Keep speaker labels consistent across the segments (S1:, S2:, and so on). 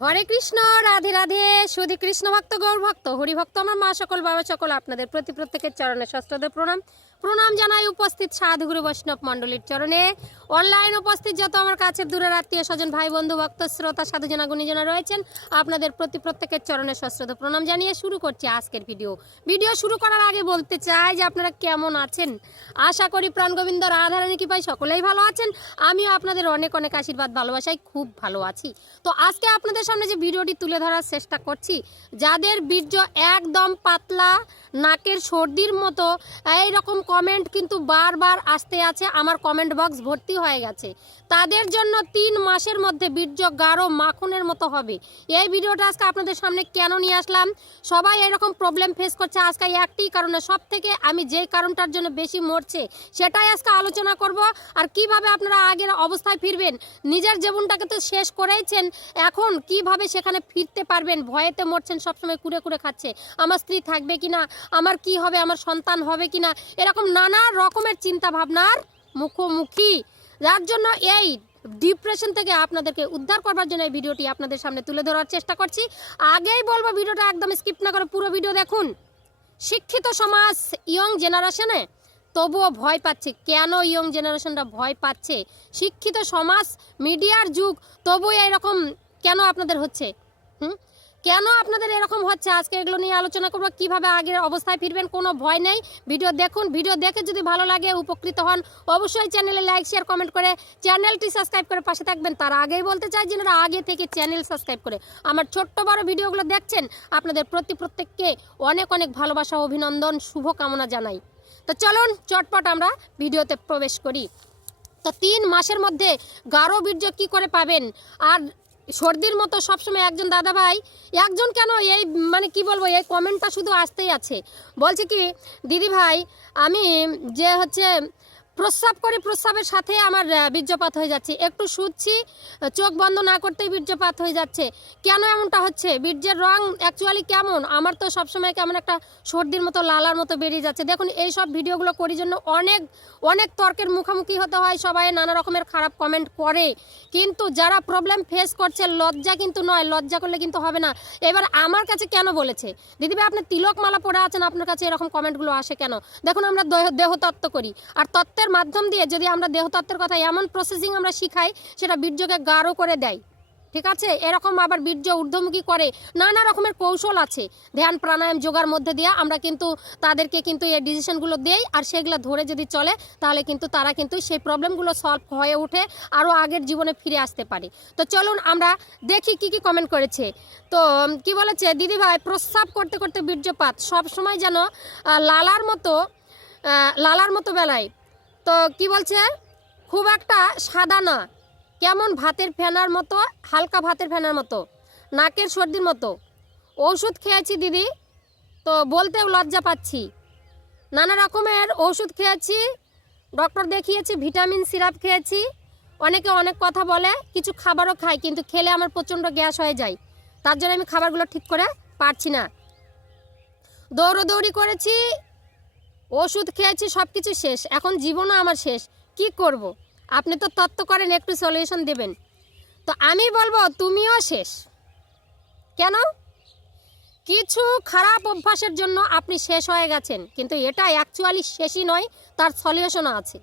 S1: হরে কৃষ্ণ, রাধে রাধে, সুধী কৃষ্ণ ভক্ত, গৌর ভক্ত, হরিভক্ত, আমার মা সকল, বাবা সকল, আপনাদের প্রতি প্রত্যেকের চরণে ষষ্ঠদের প্রণাম। প্রণাম জানাই উপস্থিত সাধুগুরু বৈষ্ণব মণ্ডলীর চরণে। অনলাইন উপস্থিত যত আমার কাছের দূরের আত্মীয় স্বজন, ভাই বন্ধু, ভক্ত, শ্রোতা সাধুজনা গুণীজনা রয়েছেন, আপনাদের প্রতি প্রত্যেকের চরণে ষষ্ঠদ প্রণাম জানিয়ে শুরু করছি আজকের ভিডিও ভিডিও শুরু করার আগে বলতে চাই যে আপনারা কেমন আছেন? আশা করি প্রাণ গোবিন্দ রাধারানী কৃপায় সকলেই ভালো আছেন। আমিও আপনাদের অনেক অনেক আশীর্বাদ, ভালোবাসায় খুব ভালো আছি। তো আজকে আপনাদের সামনে যে ভিডিওটি তুলে ধরার চেষ্টা করছি, যাদের বীর্য একদম পাতলা, নাকের সর্দির মতো এই রকম কমেন্ট কিন্তু বারবার আসতে আছে, আমার কমেন্ট বক্স ভর্তি হয়ে গেছে। তাদের জন্য তিন মাসের মধ্যে বীর্য গাঢ় মাখনের মতো হবে। এই ভিডিওটা আজকে আপনাদের সামনে কেন নিয়ে আসলাম? সবাই এরকম প্রবলেম ফেস করছে, আজকে একটি কারণে। সব থেকে আমি যেই কারণটার জন্য বেশি মরছে, সেটাই আজকে আলোচনা করব। আর কীভাবে আপনারা আগের অবস্থায় ফিরবেন, নিজের জীবনটাকে তো শেষ করেইছেন, এখন কীভাবে সেখানে ফিরতে পারবেন? ভয়েতে মরছেন, সবসময় কুড়ে কুড়ে খাচ্ছে। আমার স্ত্রী থাকবে কিনা? আমার কি হবে? আমার সন্তান হবে কিনা? এরকম নানা রকমের চিন্তা ভাবনার মুখোমুখি। যার জন্য এই ডিপ্রেশন থেকে আপনাদেরকে উদ্ধার করবার জন্য এই ভিডিওটি আপনাদের সামনে তুলে ধরার চেষ্টা করছি। আগেই বলব, ভিডিওটা একদম স্কিপ না করে পুরো ভিডিও দেখুন। শিক্ষিত সমাজ ইয়ং জেনারেশনে তবুও ভয় পাচ্ছে। কেন ইয়ং জেনারেশনরা ভয় পাচ্ছে? শিক্ষিত সমাজ মিডিয়ার যুগ, তবুও এরকম কেন আপনাদের হচ্ছে? হুম? কেন আপনাদের এরকম হচ্ছে? আজকে এগুলো নিয়ে আলোচনা করব। কীভাবে আগের অবস্থায় ফিরবেন কোনো ভয় নেই। ভিডিও দেখুন। ভিডিও দেখে যদি ভালো লাগে, উপকৃত হন, অবশ্যই চ্যানেলে লাইক শেয়ার কমেন্ট করে চ্যানেলটি সাবস্ক্রাইব করে পাশে থাকবেন। তার আগেই বলতে চাই যেনারা আগে থেকে চ্যানেল সাবস্ক্রাইব করে আমার ছোট্ট বড় ভিডিওগুলো দেখছেন, আপনাদের প্রতি প্রত্যেককে অনেক অনেক ভালোবাসা, অভিনন্দন, শুভকামনা জানাই। তো চলুন, চটপট আমরা ভিডিওতে প্রবেশ করি। তো তিন মাসের মধ্যে গাঢ় বীর্য কী করে পাবেন? আর সর্দির মতো সবসময় একজন দাদা ভাই একজন কেন এই মানে কি বলব, এই কমেন্টটা শুধু আসতেই আছে। বলছে কি দিদি ভাই আমি যে হচ্ছে প্রস্রাব করি, প্রস্রাবের সাথে আমার বীর্যপাত হয়ে যাচ্ছে। একটু শুচ্ছি, চোখ বন্ধ না করতেই বীর্যপাত হয়ে যাচ্ছে। কেন এমনটা হচ্ছে? বীর্যের রং অ্যাকচুয়ালি কেমন? আমার তো সবসময় কেমন একটা সর্দির মতো, লালার মতো বেরিয়ে যাচ্ছে। দেখুন, এই সব ভিডিওগুলো করি জন্য অনেক অনেক তর্কের মুখোমুখি হতে হয়। সবাই নানা রকমের খারাপ কমেন্ট করে। কিন্তু যারা প্রবলেম ফেস করছে, লজ্জা কিন্তু নয়। লজ্জা করলে কিন্তু হবে না। এবার আমার কাছে কেন বলেছে? দিদিভাই আপনি তিলক মালা পরে আছেন। আপনার কাছে এরকম কমেন্টগুলো আসে কেন? দেখুন, আমরা দেহ- দেহতত্ত্ব করি। আর তত্ত্বের মাধ্যম দিয়ে যদি আমরা দেহতত্ত্বের কথা এমন প্রসেসিং আমরা শিখাই, সেটা বীর্যকে গাঢ় করে দেয়। ঠিক আছে? এরকম আবার বীর্য ঊর্ধ্বমুখী করে। নানা রকমের কৌশল আছে। ধ্যান, প্রাণায়াম যোগার মধ্যে দিয়ে আমরা কিন্তু তাদেরকে কিন্তু এই ডিসিশনগুলো দেই আর সেগুলো ধরে যদি চলে, তাহলে কিন্তু তারা কিন্তু সেই প্রবলেমগুলো সলভ হয়ে উঠে আরও আগের জীবনে ফিরে আসতে পারে। তো চলুন আমরা দেখি কি কি কমেন্ট করেছে। তো কি বলেছে? দিদি ভাই, প্রস্রাব করতে করতে বীর্যপাত। সব সময় যেন লালার মতো লালার মতো বেলায় তো কি বলছে? খুব একটা সাদা না, কেমন ভাতের ফেনার মতো, হালকা ভাতের ফেনার মতো, নাকের সর্দির মতো। ওষুধ খেয়েছি দিদি, তো বলতেও লজ্জা পাচ্ছি। নানা রকমের ওষুধ খেয়েছি, ডক্টর দেখিয়েছি, ভিটামিন, সিরাপ খেয়েছি। অনেকে অনেক কথা বলে, কিছু খাবারও খাই কিন্তু খেলে আমার প্রচণ্ড গ্যাস হয়ে যায়। তার জন্য আমি খাবারগুলো ঠিক করে পারছি না। দৌড়োদৌড়ি করেছি ওষুধ খেয়েছি সব কিছু শেষ। এখন জীবনও আমার শেষ। কি করব। আপনি তো তত্ত্ব করেন, একটু সলিউশন দেবেন। তো আমি বলব, তুমিও শেষ। কেন? কিছু খারাপ অভ্যাসের জন্য আপনি শেষ হয়ে গেছেন, কিন্তু এটা অ্যাকচুয়ালি শেষই নয়, তার সলিউশনও আছে।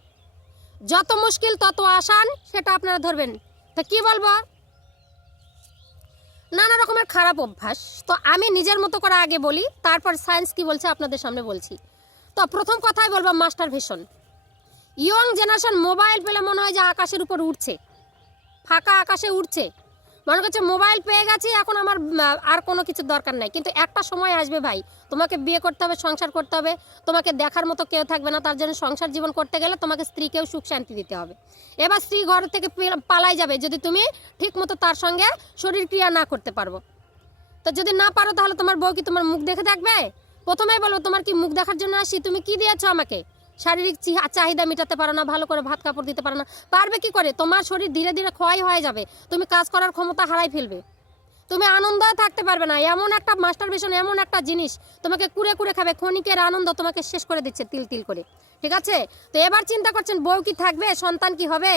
S1: যত মুশকিল, তত আসান, সেটা আপনারা ধরবেন। তো কি বলব? নানা রকমের খারাপ অভ্যাস। তো আমি নিজের মতো করে আগে বলি, তারপর সায়েন্স কি বলছে আপনাদের সামনে বলছি। তো প্রথম কথাই বলব মাস্টার ভীষণ। ইয়ং জেনারেশন মোবাইল পেলে মনে হয় যে আকাশের উপর উঠছে ফাঁকা আকাশে উঠছে মনে করছে মোবাইল পেয়ে গেছি, এখন আমার আর কোনো কিছু দরকার নাই। কিন্তু একটা সময় আসবে ভাই, তোমাকে বিয়ে করতে হবে, সংসার করতে হবে। তোমাকে দেখার মতো কেউ থাকবে না, তার জন্য সংসার জীবন করতে গেলে তোমাকে স্ত্রীকেও সুখ শান্তি দিতে হবে। এবার স্ত্রী ঘর থেকে পেল- পালাই যাবে, যদি তুমি ঠিক মতো তার সঙ্গে শরীর ক্রিয়া না করতে পারব তো যদি না পারো তাহলে তোমার বউ কি তোমার মুখ দেখে থাকবে? প্রথমেই বলো, তোমার কি মুখ দেখার জন্য আসি? তুমি কি দিয়েছ আমাকে? শারীরিক চাহিদা মেটাতে পারো না, ভালো করে ভাত কাপড় দিতে পারো না। পারবে কি করে? তোমার শরীর ধীরে ধীরে ক্ষয় হয়ে যাবে। তুমি কাজ করার ক্ষমতা হারাই ফেলবে। তুমি আনন্দে থাকতে পারবে না। এমন একটা মাস্টার ভীষণ এমন একটা জিনিস তোমাকে কুড়ে কুড়ে খাবে। ক্ষণিকের আনন্দ তোমাকে শেষ করে দিচ্ছে তিল তিল করে। ঠিক আছে? তো এবার চিন্তা করছেন, বউ কি থাকবে? সন্তান কি হবে?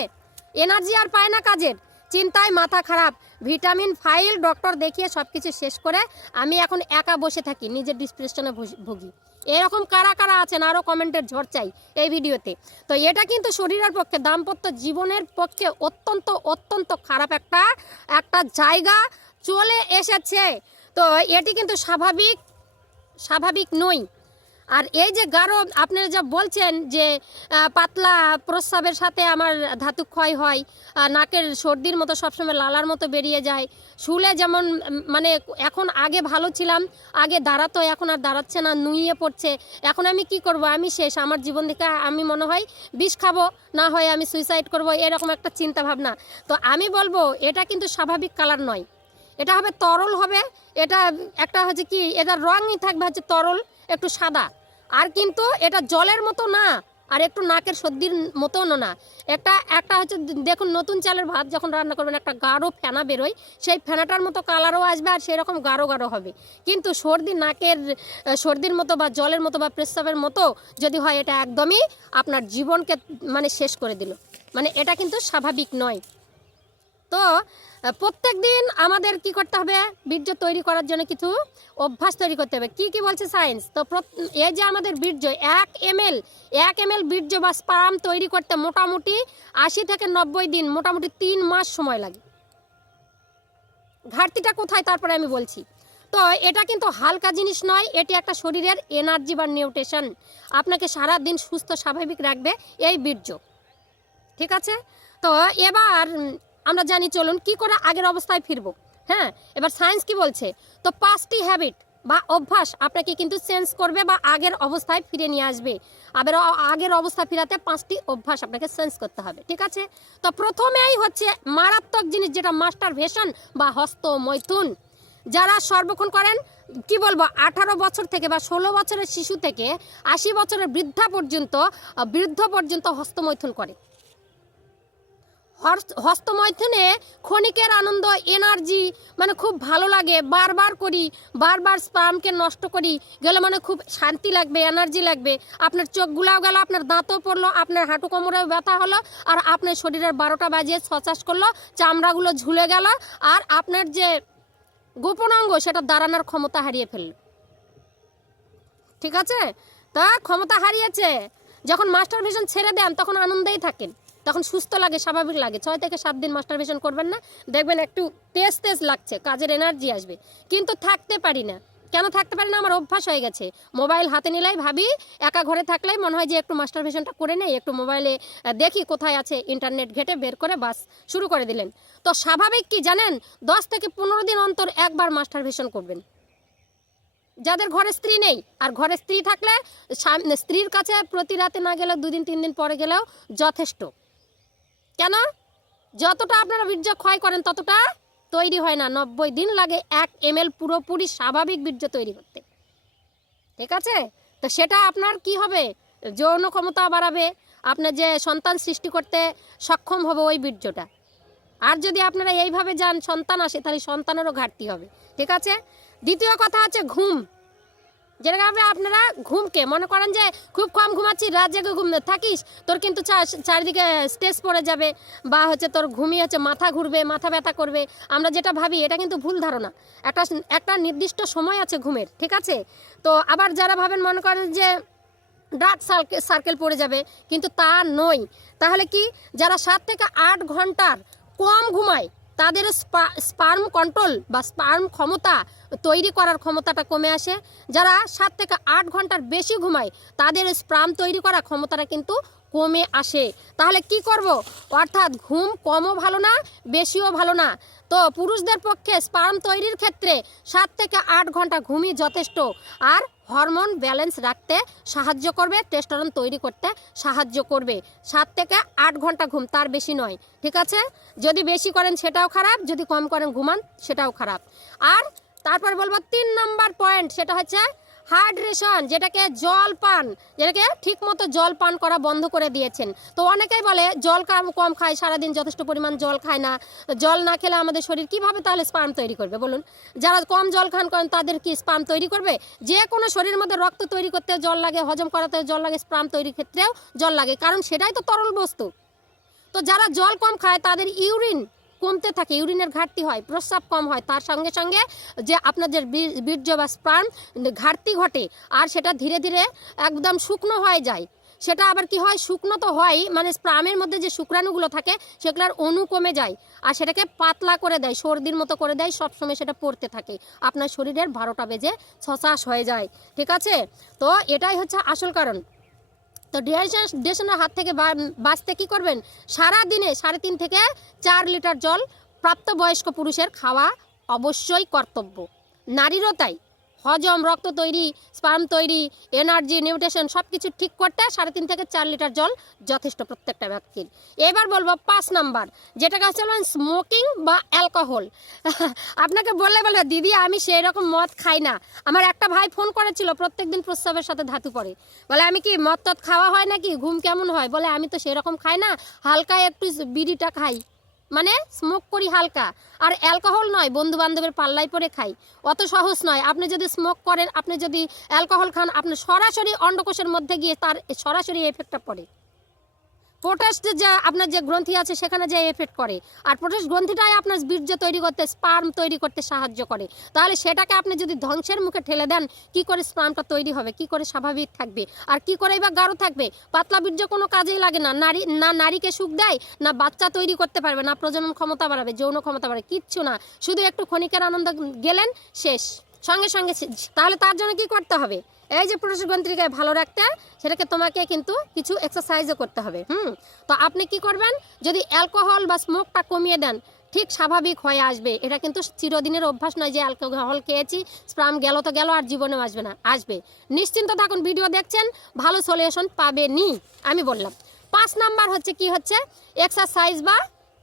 S1: এনার্জি আর পায় না কাজের। চিন্তায় মাথা খারাপ। ভিটামিন, ফাইল, ডক্টর দেখিয়ে সব কিছু শেষ করে আমি এখন একা বসে থাকি, নিজের ডিপ্রেশনে ভুগি। এরকম কারা কারা আছেন আরও কমেন্টের ঝড় চাই এই ভিডিওতে। তো এটা কিন্তু শরীরের পক্ষে, দাম্পত্য জীবনের পক্ষে অত্যন্ত অত্যন্ত খারাপ একটা একটা জায়গা চলে এসেছে। তো এটি কিন্তু স্বাভাবিক স্বাভাবিক নই আর এই যে গাঢ় আপনারা যা বলছেন যে পাতলা প্রস্রাবের সাথে আমার ধাতু ক্ষয় হয় নাকের সর্দির মতো সবসময় লালার মতো বেরিয়ে যায়, শুলে যেমন মানে এখন আগে ভালো ছিলাম, আগে দাঁড়াতো, এখন আর দাঁড়াচ্ছে না, নুইয়ে পড়ছে, এখন আমি কি করব? আমি শেষ, আমার জীবন থেকে আমি মনে হয় বিষ খাব, না হয় আমি সুইসাইড করব, এরকম একটা চিন্তা ভাবনা তো আমি বলব, এটা কিন্তু স্বাভাবিক কালার নয়। এটা হবে তরল হবে, এটা একটা হচ্ছে কি, এটার রঙই থাকবে হচ্ছে তরল, একটু সাদা। আর কিন্তু এটা জলের মতো না, আর একটু নাকের সর্দির মতোও না। একটা একটা হচ্ছে দেখুন নতুন চালের ভাত যখন রান্না করবেন, একটা গাঢ় ফেনা বেরোয়, সেই ফেনাটার মতো কালারও আসবে আর সেরকম গাঢ় গাঢ় হবে। কিন্তু সর্দি নাকের সর্দির মতো বা জলের মতো বা প্রস্রাবের মতো যদি হয়, এটা একদমই আপনার জীবনকে মানে শেষ করে দিল। মানে এটা কিন্তু স্বাভাবিক নয়। তো প্রত্যেক দিন আমাদের কি করতে হবে? বীর্য তৈরি করার জন্য কিছু অভ্যাস তৈরি করতে হবে। কি কি বলছে সায়েন্স তো এই যে আমাদের বীর্য, এক এম এল এক এম এল বীর্য বা স্পাম তৈরি করতে মোটামুটি আশি থেকে নব্বই দিন, মোটামুটি তিন মাস সময় লাগে। ঘাটতিটা কোথায়? তারপরে আমি বলছি। তো এটা কিন্তু হালকা জিনিস নয়, এটি একটা শরীরের এনার্জি বা নিউট্রিশন আপনাকে সারা দিন সুস্থ, স্বাভাবিক রাখবে এই বীর্য। ঠিক আছে? তো এবার আমরা জানি চলুন কি করে আগের অবস্থায় ফিরবো। হ্যাঁ এবার সায়েন্স কি বলছে? তো পাঁচটি হ্যাবিট বা অভ্যাস আপনাকে কিন্তু চেঞ্জ করবে বা আগের অবস্থায় ফিরে নিয়ে আসবে। আবার আগের অবস্থা ফিরাতে পাঁচটি অভ্যাস আপনাকে চেঞ্জ করতে হবে, ঠিক আছে? তো প্রথমেই হচ্ছে মারাত্মক জিনিস যেটা মাস্টার ভেশন বা হস্ত মৈথুন। যারা সর্বক্ষণ করেন, কি বলব, আঠারো বছর থেকে বা ষোলো বছরের শিশু থেকে আশি বছরের বৃদ্ধা পর্যন্ত বৃদ্ধ পর্যন্ত হস্তমৈথুন করে। হস্তমৈথুনে ক্ষণিকের আনন্দ এনার্জি মানে খুব ভালো লাগে। বারবার করি, বারবার স্পামকে নষ্ট করি। গেলে মানে খুব শান্তি লাগবে এনার্জি লাগবে। আপনার চোখ গুলাও গেল, আপনার দাঁতও পড়ল, আপনার হাঁটু কোমরেও ব্যথা হলো, আর আপনার শরীরের বারোটা বাজিয়ে ছচাশ করল, চামড়াগুলো ঝুলে গেল, আর আপনার যে গোপনাঙ্গ সেটা দাঁড়ানোর ক্ষমতা হারিয়ে ফেলল। ঠিক আছে? তা ক্ষমতা হারিয়েছে। যখন মাস্টার ভিশন ছেড়ে দেন, তখন আনন্দেই থাকেন। তখন সুস্থ লাগে, স্বাভাবিক লাগে। ছয় থেকে সাত দিন মাস্টার ভিশন করবেন না, দেখবেন একটু তেজ তেজ লাগছে, কাজের এনার্জি আসবে। কিন্তু থাকতে পারি না। কেন থাকতে পারি না? আমার অভ্যাস হয়ে গেছে। মোবাইল হাতে নিলেই ভাবি, একা ঘরে থাকলেই মনে হয় যে একটু মাস্টার ভিশনটা করে নেই, একটু মোবাইলে দেখি কোথায় আছে ইন্টারনেট ঘেটে, বের করে বাস, শুরু করে দিলেন। তো স্বাভাবিক কি জানেন? দশ থেকে পনেরো দিন অন্তর একবার মাস্টার ভিশন করবেন। যাদের ঘরে স্ত্রী নেই, আর ঘরে স্ত্রী থাকলে স্ত্রীর কাছে প্রতি রাতে না গেলেও দুদিন, তিন দিন পরে গেলেও যথেষ্ট। কেন? যতটা আপনারা বীর্য ক্ষয় করেন, ততটা তৈরি হয় না। নব্বই দিন লাগে এক এম পুরোপুরি স্বাভাবিক বীর্য তৈরি করতে। ঠিক আছে? তো সেটা আপনার কি হবে? যৌন ক্ষমতা বাড়াবে আপনার যে সন্তান সৃষ্টি করতে সক্ষম হবে ওই বীর্যটা। আর যদি আপনারা এইভাবে যান, সন্তান আসে, তাহলে সন্তানেরও ঘাটতি হবে। ঠিক আছে? দ্বিতীয় কথা হচ্ছে ঘুম। যেরকম আপনারা ঘুমকে, মনে করেন যে খুব কম ঘুমাচ্ছি, রাত জেগে ঘুম থাকিস, তোর কিন্তু চারিদিকে স্ট্রেস পড়ে যাবে বা হচ্ছে তোর ঘুমিয়ে হচ্ছে, মাথা ঘুরবে, মাথা ব্যথা করবে। আমরা যেটা ভাবি, এটা কিন্তু ভুল ধারণা। একটা একটা নির্দিষ্ট সময় আছে ঘুমের, ঠিক আছে? তো আবার যারা ভাবেন, মনে করেন যে ডার্ক সার্কেল সার্কেল পড়ে যাবে, কিন্তু তা নয়। তাহলে কি? যারা সাত থেকে আট ঘণ্টার কম ঘুমায় তাদের স্পার্ম কন্ট্রোল বা স্পার্ম ক্ষমতা তৈরি করার ক্ষমতাটা কমে আসে। যারা সাত থেকে আট ঘণ্টার বেশি ঘুমায়, তাদের স্পার্ম তৈরি করার ক্ষমতাটা কিন্তু কমে আসে। তাহলে কি করব? অর্থাৎ ঘুম কমও ভালো না, বেশিও ভালো না। তো পুরুষদের পক্ষে স্পার্ম তৈরির ক্ষেত্রে সাত থেকে আট ঘণ্টা ঘুমই যথেষ্ট। আর হরমোন ব্যালেন্স রাখতে সাহায্য করবে, টেস্টোরন তৈরি করতে সাহায্য করবে। সাত থেকে আট ঘণ্টা ঘুম তার বেশি নয়, ঠিক আছে? যদি বেশি করেন সেটাও খারাপ, যদি কম করেন ঘুমান সেটাও খারাপ। আর তারপর বলব তিন নম্বর পয়েন্ট সেটা হচ্ছে হাইড্রেশন যেটাকে জল পান, যেটাকে ঠিক মতো জল পান করা বন্ধ করে দিয়েছেন। তো অনেকেই বলে, জল কম কম খায় সারাদিন যথেষ্ট পরিমাণ জল খায় না। জল না খেলে আমাদের শরীর কীভাবে তাহলে স্পাম তৈরি করবে বলুন? যারা কম জল খান করেন, তাদের কি স্পাম তৈরি করবে? যে কোনো শরীরের মধ্যে রক্ত তৈরি করতে জল লাগে, হজম করাতে জল লাগে, স্পাম তৈরির ক্ষেত্রেও জল লাগে, কারণ সেটাই তো তরল বস্তু। তো যারা জল কম খায়, তাদের ইউরিন কমতে থাকে, ইউরিনের ঘাটতি হয়, প্রস্রাব কম হয়, তার সঙ্গে সঙ্গে যে আপনাদের বীর- বীর্য বা স্পার্ম ঘাটতি ঘটে আর সেটা ধীরে ধীরে একদম শুকনো হয়ে যায়। সেটা আবার কি হয়? শুকনো তো হয় মানে স্প্রামের মধ্যে যে শুক্রাণুগুলো থাকে সেগুলোর অণু কমে যায় আর সেটাকে পাতলা করে দেয়, সর্দির মতো করে দেয়, সবসময় সেটা পড়তে থাকে। আপনার শরীরের বারোটা বেজে ছশাস হয়ে যায়, ঠিক আছে? তো এটাই হচ্ছে আসল কারণ। তো ডিহাইড্রেশনের হাত থেকে বাঁচতে কী করবেন? সারা দিনে সাড়ে তিন থেকে চার লিটার জল প্রাপ্তবয়স্ক পুরুষের খাওয়া অবশ্যই কর্তব্য। নারীরও তাই। হজম, রক্ত তৈরি স্পার্ম তৈরি, এনার্জি, নিউট্রিশন সব কিছু ঠিক করতে সাড়ে তিন থেকে চার লিটার জল যথেষ্ট প্রত্যেকটা ব্যক্তির। এবার বলব পাঁচ নাম্বার যেটাকে হচ্ছে স্মোকিং বা অ্যালকোহল আপনাকে বললে বলবে, দিদি, আমি সেই রকম মদ খাই না। আমার একটা ভাই ফোন করেছিল, প্রত্যেকদিন প্রস্রাবের সাথে ধাতু পড়ে বলে, আমি কি মদ টদ খাওয়া হয় নাকি? ঘুম কেমন হয়? বলে, আমি তো সেরকম খাই না হালকা একটু বিড়িটা খাই। মানে স্মোক করি হালকা। আর অ্যালকোহল নয় বন্ধু বান্ধবের পাল্লায় পরে খাই। অত সহজ নয়। আপনি যদি স্মোক করেন, আপনি যদি অ্যালকোহল খান, আপনি সরাসরি অন্ডকোষের মধ্যে গিয়ে তার সরাসরি এফেক্টটা পড়ে। পোটাস যে আপনার যে গ্রন্থি আছে, সেখানে যে এফেক্ট করে। আর পোটাস গ্রন্থিটাই আপনার বীর্য তৈরি করতে স্পার্ম তৈরি করতে সাহায্য করে। তাহলে সেটাকে আপনি যদি ধ্বংসের মুখে ঠেলে দেন, কি করে স্পার্মটা তৈরি হবে, কি করে স্বাভাবিক থাকবে? আর কি করে বা গাঢ় থাকবে? পাতলা বীর্য কোনো কাজেই লাগে না। নারী, না নারীকে সুখ দেয়, না বাচ্চা তৈরি করতে পারবে, না প্রজনন ক্ষমতা বাড়াবে, যৌন ক্ষমতা বাড়াবে, কিচ্ছু না। শুধু একটু ক্ষণিকের আনন্দ গেলেন, শেষ। সঙ্গে সঙ্গে তাহলে তার জন্য কি করতে হবে? এই যে পুরুষ গ্রন্থিকে ভালো রাখতে, সেটাকে তোমাকে কিন্তু কিছু এক্সারসাইজও করতে হবে, হুম? তো আপনি কি করবেন, যদি অ্যালকোহল বা স্মোকটা কমিয়ে দেন, ঠিক স্বাভাবিক হয়ে আসবে। এটা কিন্তু চিরদিনের অভ্যাস নয় যে অ্যালকোহল খেয়েছি স্প্রাম গেল তো গেল আর জীবনেও আসবে না, আসবে। নিশ্চিন্ত থাকুন ভিডিও দেখছেন, ভালো সলিউশন পাবেনি আমি বললাম। পাঁচ নাম্বার হচ্ছে কি হচ্ছে এক্সারসাইজ বা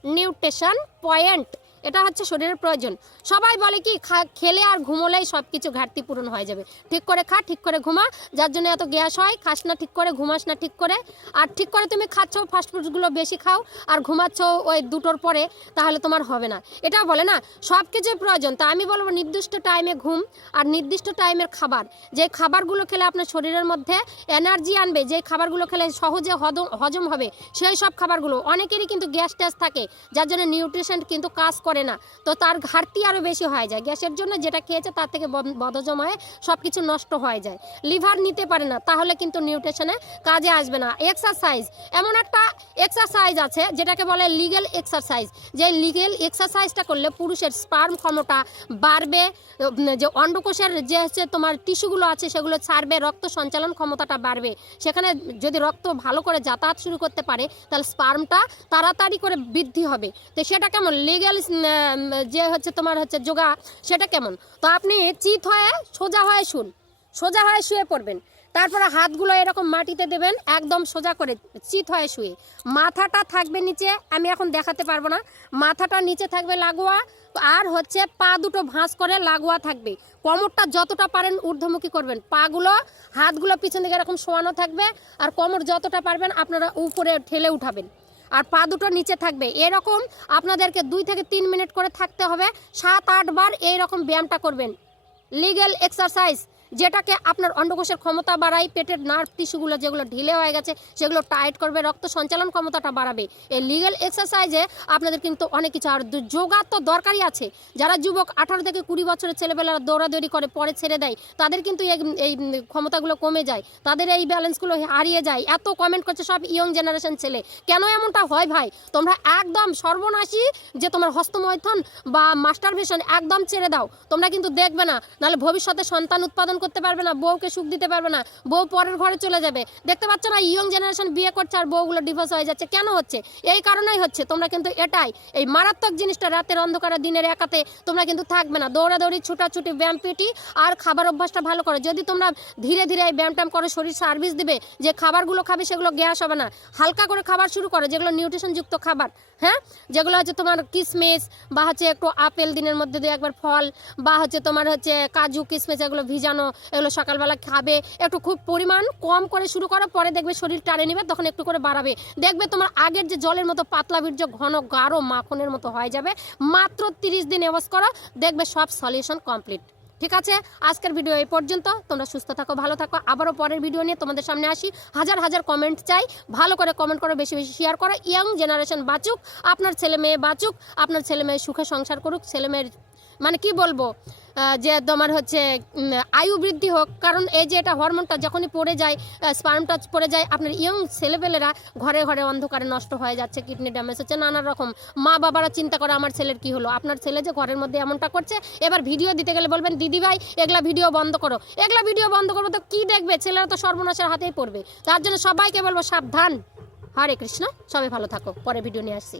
S1: নিউট্রিশন পয়েন্ট এটা হচ্ছে শরীরের প্রয়োজন। সবাই বলে কি খেলে আর ঘুমোলেই সব কিছু ঘাটতি পূরণ হয়ে যাবে। ঠিক করে খা, ঠিক করে ঘুমা, যার জন্য এত গ্যাস হয়, খাস না ঠিক করে, ঘুমাস না ঠিক করে। আর ঠিক করে তুমি খাচ্ছ ফাস্টফুডগুলো বেশি খাও, আর ঘুমাচ্ছ ওই দুটোর পরে, তাহলে তোমার হবে না। এটা বলে না সব কিছুই প্রয়োজন। তা আমি বলব নির্দিষ্ট টাইমে ঘুম আর নির্দিষ্ট টাইমের খাবার। যে খাবারগুলো খেলে আপনার শরীরের মধ্যে এনার্জি আনবে, যে খাবারগুলো খেলে সহজে হজম হবে, সেই সব খাবারগুলো। অনেকেরই কিন্তু গ্যাস ট্যাস থাকে, যার জন্য নিউট্রিশন কিন্তু কাজ করে না। তো তার ঘাটতি আরও বেশি হয়ে যায়। গ্যাসের জন্য যেটা খেয়েছে তার থেকে বদ- বদহজম হয়ে সব কিছু নষ্ট হয়ে যায়। লিভার নিতে পারে না, তাহলে কিন্তু নিউট্রিশনে কাজে আসবে না। এক্সারসাইজ, এমন একটা এক্সারসাইজ আছে যেটাকে বলে লিগেল এক্সারসাইজ। যে লিগেল এক্সারসাইজটা করলে পুরুষের স্পার্ম ক্ষমতা বাড়বে যে অন্ডকোষের যে হচ্ছে তোমার টিস্যুগুলো আছে সেগুলো ছাড়বে, রক্ত সঞ্চালন ক্ষমতাটা বাড়বে। সেখানে যদি রক্ত ভালো করে যাতায়াত শুরু করতে পারে, তাহলে স্পার্মটা তাড়াতাড়ি করে বৃদ্ধি হবে। তো সেটা কেমন? লিগেল যে হচ্ছে তোমার হচ্ছে যোগা, সেটা কেমন? তো আপনি চিত হয়ে সোজা হয়ে শুন। সোজা হয়ে শুয়ে পড়বেন। তারপরে হাতগুলো এরকম মাটিতে দেবেন, একদম সোজা করে চিত হয়ে শুয়ে। মাথাটা থাকবে নিচে, আমি এখন দেখাতে পারব না। মাথাটা নিচে থাকবে লাগোয়া, আর হচ্ছে পা দুটো ভাঁজ করে লাগোয়া থাকবে। কোমরটা যতটা পারেন ঊর্ধ্বমুখী করবেন। পাগুলো, হাতগুলো পিছন দিকে এরকম শোয়ানো থাকবে, আর কোমর যতটা পারবেন আপনারা উপরে ঠেলে উঠাবেন। আর পা দুটো নিচে থাকবে। এরকম আপনাদেরকে দুই থেকে তিন মিনিট করে থাকতে হবে। সাত, আট বার এইরকম ব্যায়ামটা করবেন। লিগেল এক্সারসাইজ যেটাকে আপনার অন্ডকোষের ক্ষমতা বাড়ায়, পেটের নার্ভ টিস্যুগুলো যেগুলো ঢিলে হয়ে গেছে, সেগুলো টাইট করবে, রক্ত সঞ্চালন ক্ষমতাটা বাড়াবে। এই লিগেল এক্সারসাইজে আপনাদের কিন্তু অনেক কিছু, আর যোগা তো দরকারই আছে। যারা যুবক আঠারো থেকে কুড়ি বছরের ছেলেবেলারা দৌড়াদৌড়ি করে, পরে ছেড়ে দেয়, তাদের কিন্তু এই এই ক্ষমতাগুলো কমে যায়। তাদের এই ব্যালেন্সগুলো হারিয়ে যায়। এত কমেন্ট করছে সব ইয়ং জেনারেশন ছেলে। কেন এমনটা হয় ভাই? তোমরা একদম সর্বনাশী যে তোমার হস্তমৈথন বা মাস্টারবেশন একদম ছেড়ে দাও। তোমরা কিন্তু দেখবে না। নাহলে ভবিষ্যতে সন্তান উৎপাদন করতে পারবে না, বউকে সুখ দিতে পারবে না, বউ পরের ঘরে চলে যাবে। দেখতে পাচ্ছ না ইয়ং জেনারেশন বিয়ে করছে আর বউগুলো ডিভোর্স হয়ে যাচ্ছে। কেন হচ্ছে? এই কারণেই হচ্ছে, তোমরা কিন্তু এটাই। এই মারাত্মক জিনিসটা রাতের অন্ধকারে, দিনের একাতে তোমরা কিন্তু থাকবে না। দৌড়াদৌড়ি, ছুটাছুটি ব্যায়াম পিটি আর খাবার অভ্যাসটা ভালো করো। যদি তোমরা ধীরে ধীরে এই ব্যায়াম ট্যাম করো, শরীর সার্ভিস দিবে, যে খাবারগুলো খাবে সেগুলো গ্যাস হবে না। হালকা করে খাবার শুরু করো, যেগুলো নিউট্রিশনযুক্ত খাবার হ্যাঁ? যেগুলো হচ্ছে তোমার কিসমিস বা হচ্ছে একটু আপেল দিনের মধ্যে দিয়ে একবার ফল বা হচ্ছে তোমার হচ্ছে কাজু, কিসমিস এগুলো ভিজানো এগুলো সকালবেলা খাবে, একটু খুব পরিমাণ কম করে শুরু করো, পরে দেখবে শরীর টানে নেবে, তখন একটু করে বাড়াবে। দেখবে তোমার আগের যে জলের মতো পাতলা বীর্য, ঘন গাঢ় মাখনের মতো হয়ে যাবে। মাত্র তিরিশ দিন এবাস করো, দেখবে সব সলিউশন কমপ্লিট। ঠিক আছে? আজকের ভিডিও এই পর্যন্ত। তোমরা সুস্থ থাকো, ভালো থাকো। আবারও পরের ভিডিও নিয়ে তোমাদের সামনে আসি। হাজার হাজার কমেন্ট চাই। ভালো করে কমেন্ট করো, বেশি বেশি শেয়ার করো। ইয়াং জেনারেশন বাঁচুক, আপনার ছেলে মেয়ে বাঁচুক, আপনার ছেলে মেয়ে সুখে সংসার করুক ছেলে মেয়ের মানে কি বলব? যে তোমার হচ্ছে আয়ু বৃদ্ধি হোক, কারণ এই যে এটা হরমোনটা যখনই পড়ে যায় স্পার্মটা পড়ে যায়, আপনার ইয়ং ছেলেপেলেরা ঘরে ঘরে অন্ধকারে নষ্ট হয়ে যাচ্ছে কিডনি ড্যামেজ হচ্ছে, নানা রকম। মা বাবারা চিন্তা করে আমার ছেলের কি হলো? আপনার ছেলে যে ঘরের মধ্যে এমনটা করছে, এবার ভিডিও দিতে গেলে বলবেন, দিদি ভাই, এগুলা ভিডিও বন্ধ করো। এগুলা ভিডিও বন্ধ করব তো কি দেখবে? ছেলেরা তো সর্বনাশের হাতেই পড়বে। তার জন্য সবাইকে বলব সাবধান। হরে কৃষ্ণ। সবাই ভালো থাকো। পরে ভিডিও নিয়ে আসছি।